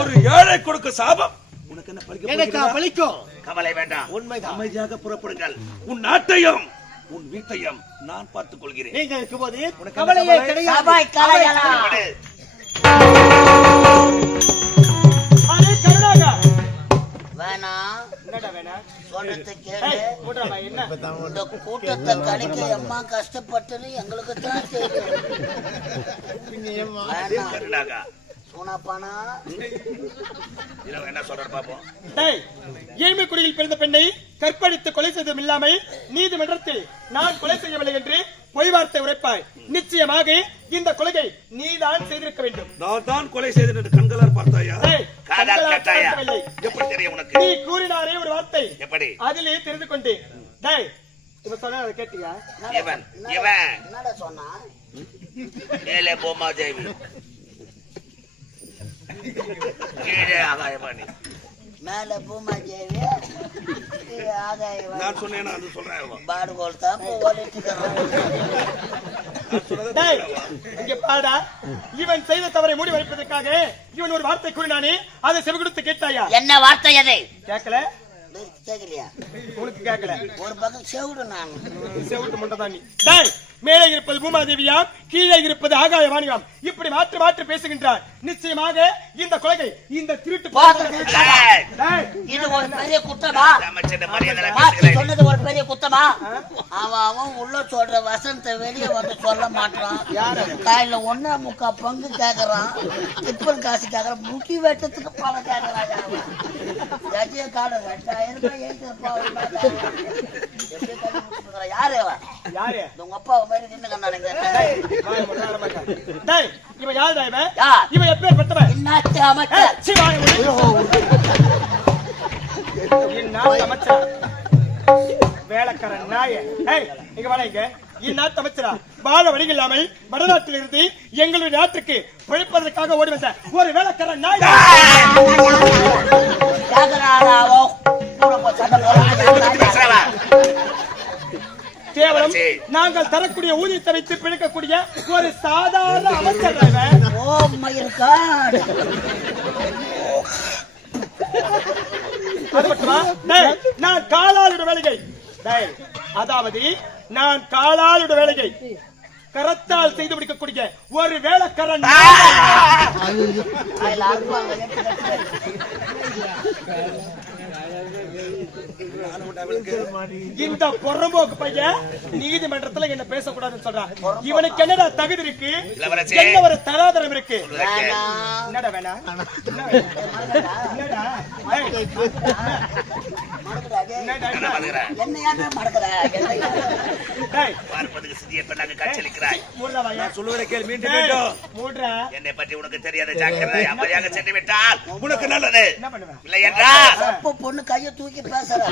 ஒரு ஏழை கொடுக்க சாபம் உனக்கு என்ன பலிக்கும்? கவலை வேண்டாம், உண்மைதான். அமைதியாக புறப்படுங்கள். உன் நாட்டையும் உன் வீட்டையும் நான் பார்த்துக் கொள்கிறேன். நீங்க இருக்கும்போது கவலையே கிடையாது. இந்த கூட்டத்தை கலைக்க எம்மா கஷ்டப்பட்டு எங்களுக்கு தான் ஏழ்மைக்குடியில் பிறந்த பெண்ணை கற்பழித்து கொலை செய்ததும் இல்லாமல் நீதிமன்றத்தில் நான் கொலை செய்யவில்லை என்று பொய் வார்த்தை உரைப்பாய். நிச்சயமாக இந்த கொலையை நீதான் செய்திருக்க வேண்டும். நான் தான் கொலை செய்தேன் என்று கண்களால் பார்த்தாயா? எப்படி தெரியும் உனக்கு? நீ கூறினாரே ஒரு வார்த்தை, எப்படி? அதிலே தெரிந்து கொண்டேன். டேய், இவன் சொன்னா கேட்டியா? இவன் என்னடா சொன்னா? மேலே போமா தேவி, கீழே ஆகாயவாணி. மேல பூமா தேவி, நான் சொன்னேன், அது சொல்றேன். பாடுகோல் தான் இங்க பாடா. இவன் செய்த தவறை மூடி வைப்பதற்காக இவன் ஒரு வார்த்தை கூறினானே, அதை செவி கொடுத்து கேட்டாயா? என்ன வார்த்தை அது? கேட்கல. கேட்கலையா? உனக்கு கேட்கல. ஒரு பக்கம் செவிடு. நான் செவிட்டு மட்டும்தான் நீ. மேலே இருப்பது பூமாதேவியாம், கீழே இருப்பது ஆகாயவாணியாம். இப்படி மாற்றி மாற்றி பேசுகின்றார். நிச்சயமாக இந்த கொலைகை, இந்த திருட்டு இது ஒரு பெரிய குத்தமா? சொன்னது ஒரு பெரிய குத்தமா? அவன் உள்ள சொல்ற வசனத்தை வெளியே வந்து சொல்ல மாட்டான். காயில 1.25 பங்கு கேக்குறான், டிப்பன் காசு கேக்குறான், முக்கி வெட்டத்துக்கு பணம் கேக்குறான். கஜிய காடு 2000 ரூபாய் யாரு யாரு? உங்க அப்பா மாதிரி நின்று கண்டானுங்க. இவன் யாரு? இவன் எப்பேர் பெற்றவன்? இன்னாத்து அமைச்சர். வேலைக்காரன் நாய. இங்க வர. இங்க இந்நாட்டு அமைச்சரா? வாழ வழி இல்லாமல் வடநாட்டில் இருந்து எங்களுடைய நாட்டுக்கு பிழைப்பதற்காக ஓடி வந்த ஒரு வேலைக்காரன் நாய். கேவலம் நாங்கள் தரக்கூடிய ஊதியத்தை வைத்து பிழைக்கக்கூடிய ஒரு சாதாரண அமைச்சர். அது மட்டுமா? நான் காலாளுடைய வேலையை, அதாவது நான் காலாளுடைய வேலையை கரத்தால் செய்து முடிக்கக்கூடிய ஒரு வேலைக்காரன். இந்த பொறம்போக்கு பையன் நீதிமன்றத்துல என்ன பேசக்கூடாதுன்னு சொல்றான். இவனுக்கு என்னடா தகுதி இருக்கு? என்ன ஒரு தராதரம் இருக்கு? என்னடா வேணா? என்னை பற்றி உனக்கு தெரியாத ஜாக்கிரதை, அமைதியாக சென்று விட்டால் உனக்கு நல்லது. இல்லை என்றால் பொண்ணு கையை தூக்கி பேசுற.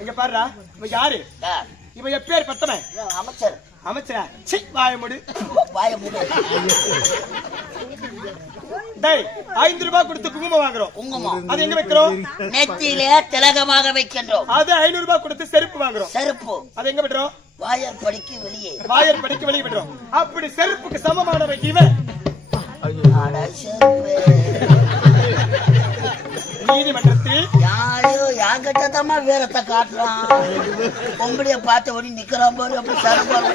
இங்க பாருடா, இவன் யாரு? இவன் எப்பேர் பத்தவன்? அமைச்சர். அமைச்சரா? சி, வாயமுடு. 5 ரூபாய் கொடுத்து குங்குமம் வாங்குறோம். குங்குமம் அது எங்க வைக்கிறோம்? நெத்தியிலே திலகமாக வைக்கின்றோம். அது 500 ரூபாய் கொடுத்து செருப்பு வாங்குறோம். செருப்பு அது எங்க விடுறோம்? வாயர் படிக்கு வெளியே. வாயர் படிக்கு வெளியே விடுறோம். அப்படி செருப்புக்கு சமமான வைக்கவன் நீதிமன்றத்தில் யாங்கிட்டமா வீரத்தை காட்டுறான். பொம்பளைய பார்த்த உடனே நிக்கிறான் போது அப்படி சரப்பாடு.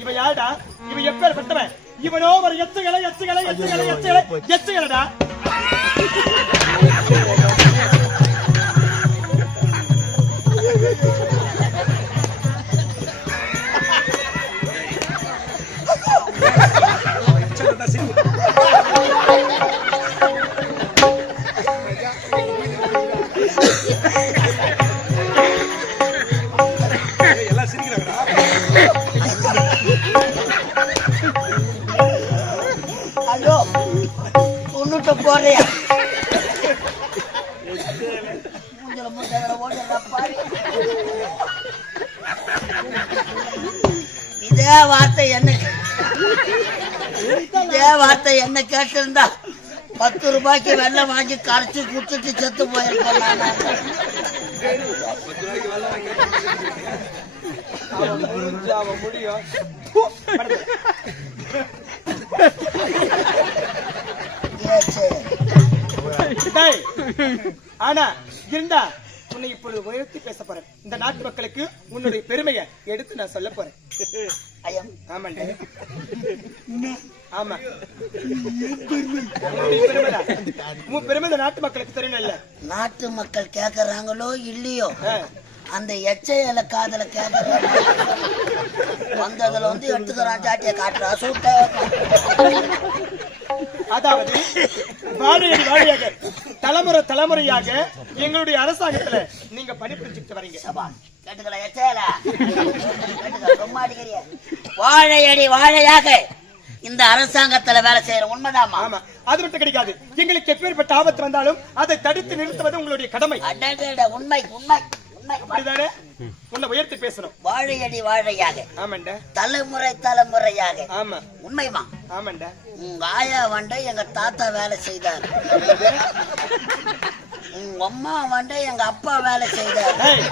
இவன் யாருடா? இவன் எப்பேர் பட்டவன்? இவனோ ஒரு எச்சுகளை எச்சுகளை எச்சுகளை எச்சுகளை எச்சுகளடா. போறியா? இதே வார்த்தை என்ன கேட்டிருந்தா 10 ரூபாய்க்கு வெள்ளம் வாங்கி கரைச்சு குடிச்சிட்டு செத்து போயிருக்கேன். அவன் முடியும். டேய், ஆனா இருந்தா உன்னை இப்பொழுது உயர்த்தி பேச போறேன். இந்த நாட்டு மக்களுக்கு உன்னுடைய பெருமையை எடுத்து நான் சொல்ல போறேன். ஆமாண்டே, ஆமா, உன் பெருமை இந்த நாட்டு மக்களுக்கு தெரியணும் இல்ல? நாட்டு மக்கள் கேக்குறாங்களோ இல்லையோ, அந்த எச்சையில காதல கேக்குறாங்க. வந்ததுல வந்து எடுத்துக்கிறான், சாட்டிய காட்டுறா, சூட்ட. அதாவது வாழையடி வாழையாக தலைமுறை தலைமுறையாக எங்களுடைய அரசாங்கத்துல நீங்க பணிபுரிஞ்சுட்டு வரீங்க. கேட்டுக்கலாம், எச்சையில ரொம்ப அடிக்கிறிய. வாழையடி வாழையாக இந்த அரசாங்கத்துல வேலை செய்யற உண்மைதாமா? ஆமா, அது மட்டும் கிடைக்காது. எங்களுக்கு எப்பேற்பட்ட ஆபத்து வந்தாலும் அதை தடுத்து நிறுத்துவது உங்களுடைய கடமை. உண்மை உண்மை அப்படிதானே? உன்னை உயர்த்தி பேசணும். வாழையடி வாழையாக. ஆமாண்டா. தலைமுறை தலைமுறையாக. ஆமா, உண்மைமா? ஆமாண்டா. உங்க ஆயா வண்ட எங்க தாத்தா வேலை செய்தார், உங்க அம்மா வண்ட எங்க அப்பா வேலை செய்தார்.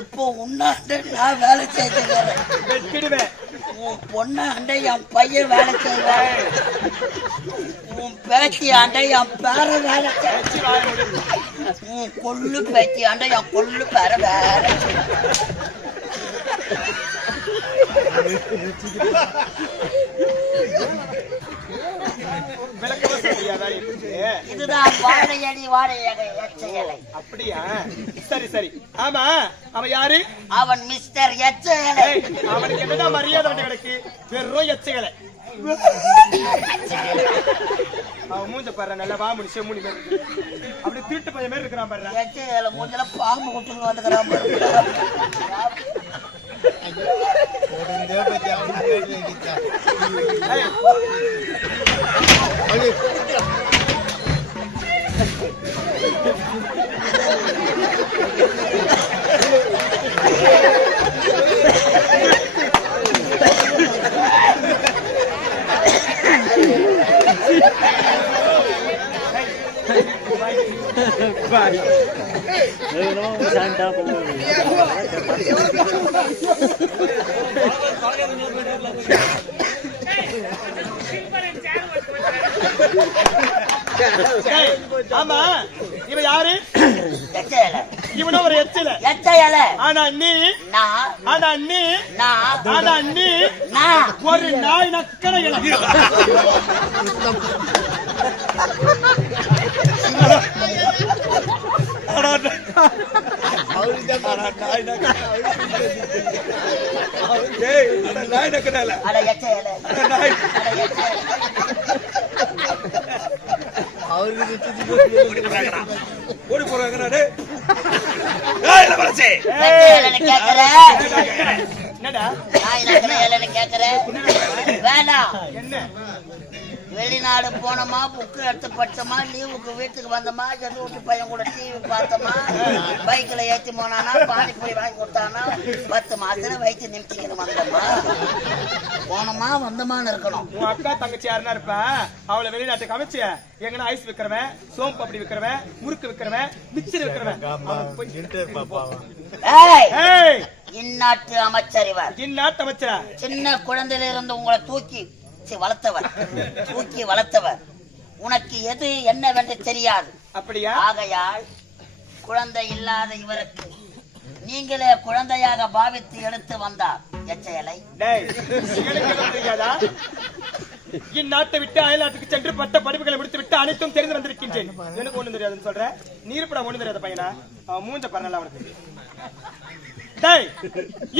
இப்போ உன்னாண்ட நான் வேலை செய்துக்கிறேன். உன் பொண்ணாண்ட என் பையன் வேலை செய்வார், உன் பேத்தி ஆண்ட என் பேர வேலை செய்வார், உன் கொள்ளு பேத்தி ஆண்ட என் கொள்ளு பேர வேலை. இதுதான் வாழையடி வாழையாக எச்சையலை. அப்படியா? சரி சரி. ஆமா, அவன் யாரு? அவன் மிஸ்டர் எச்சையலை. அவனுக்கு என்னதான் மரியாதை கிடைக்கு? வெறும் எச்சையலை. அவன் மூஞ்ச பாரு, நல்லா வா முடிச்சு மூணு பேர் அப்படி திருட்டு பையன் மாதிரி இருக்கிறான் பாரு. எச்சையலை மூஞ்சல பாம்பு குட்டுன்னு வந்துக்கிறான் பாரு. ஆமா, இவ யாரு? இவனோ ஒரு எச்சல. ஆனா நீ ஒரு நாய் நக்கரை. ஓடி போறாங்க. வெளிநாடு போனோமா, புக்கு எடுத்து படிச்சோமா, லீவுக்கு வீட்டுக்கு வந்தோமா, எது வீட்டு பையன் கூட டிவி பார்த்தோமா, பைக்ல ஏற்றி போனானா, பானிபூரி வாங்கி கொடுத்தானா, 10 மாசத்துல வயிற்று நிமிச்சிக்கிட்டு வந்தோமா, போனோமா வந்தோமான்னு இருக்கணும். உன் அக்கா தங்கச்சி யாருன்னா இருப்ப, அவளை வெளிநாட்டுக்கு அமைச்சு எங்கன்னா ஐஸ் விக்கிறவன், சோம்பு அப்படி விக்கிறவன், முறுக்கு விக்கிறவன், மிக்சர் விக்கிறவன். இந்நாட்டு அமைச்சர் இவர். இந்நாட்டு அமைச்சரா? சின்ன குழந்தையில இருந்து உங்களை தூக்கி வளர்த்தவர். உனக்கு எது என்னவென்று தெரியாது. அப்படியா? ஆகையால் குழந்தை இல்லாத இவருக்கு நீங்களே குழந்தையாக பாவித்து எடுத்து வந்தார் எச்சையலை. இந்நாட்டை விட்டு அயல்நாட்டுக்கு சென்று பட்ட படிப்புகளை முடித்து விட்டு அனைத்தும் தெரிந்து வந்திருக்கின்றேன். எனக்கு ஒண்ணும் தெரியாதுன்னு சொல்றேன். நீர்ப்பட ஒண்ணும் தெரியாத பையனா? அவன் மூஞ்ச பரவாயில்ல அவனுக்கு.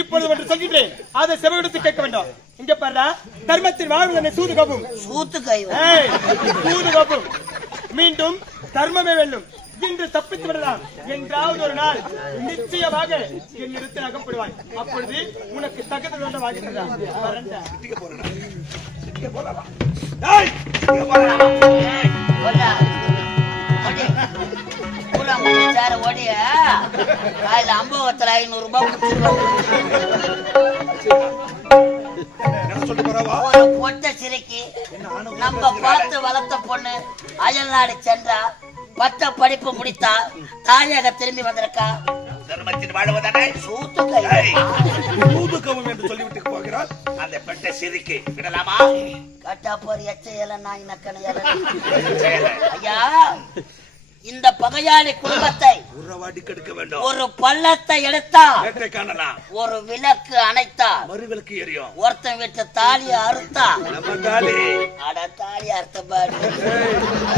இப்பொழுது ஒன்று சொல்கின்றேன், அதை செவிடுத்து கேட்க வேண்டும். இங்க பாரு, தர்மத்தின் வாழ்வு சூது கப்பும் மீண்டும் தர்மமே வெல்லும். இன்று தப்பித்து விடலாம், என்றாவது ஒரு நாள் நிச்சயமாக என் நிறுத்தி அகப்படுவாய். அப்பொழுது உனக்கு தகுந்த ஒன்று வாங்கிட்டா. ஓடிய காலையில அம்பவத்துல 500 ரூபாய் ஒரு பொட்ட சிரிக்கி நம்ம பார்த்து வளர்த்த பொண்ணு அயல்நாடு சென்றா பட்ட படிப்பு முடித்தா தாயாக திரும்பி வந்திருக்கா. தர்மத்தின் வாழ்வதானே ஊதுக்கவும் என்று சொல்லிவிட்டு போகிறார். அந்த பெட்டை சிரிக்கு விடலாமா? கட்டா போர் எச்சையில நாய் நக்கணையில ஐயா, இந்த பகையாளி குடும்பத்தை உறவாடி கெடுக்க வேண்டும். ஒரு பள்ளத்தை எடுத்தா வேட்டை காணலாம், ஒரு விளக்கு அணைத்தா மறுவிளக்கு எரியும். ஒருத்தன் வீட்டு தாலியை அறுத்தா நம்ம தாலி அட தாலி அறுத்த பாடு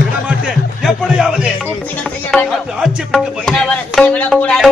விட மாட்டேன். எப்படியாவது சூழ்ச்சிகள் செய்ய வேண்டும். ஆட்சி பிடிக்க போகிறேன். இளவரசியை விடக்கூடாது.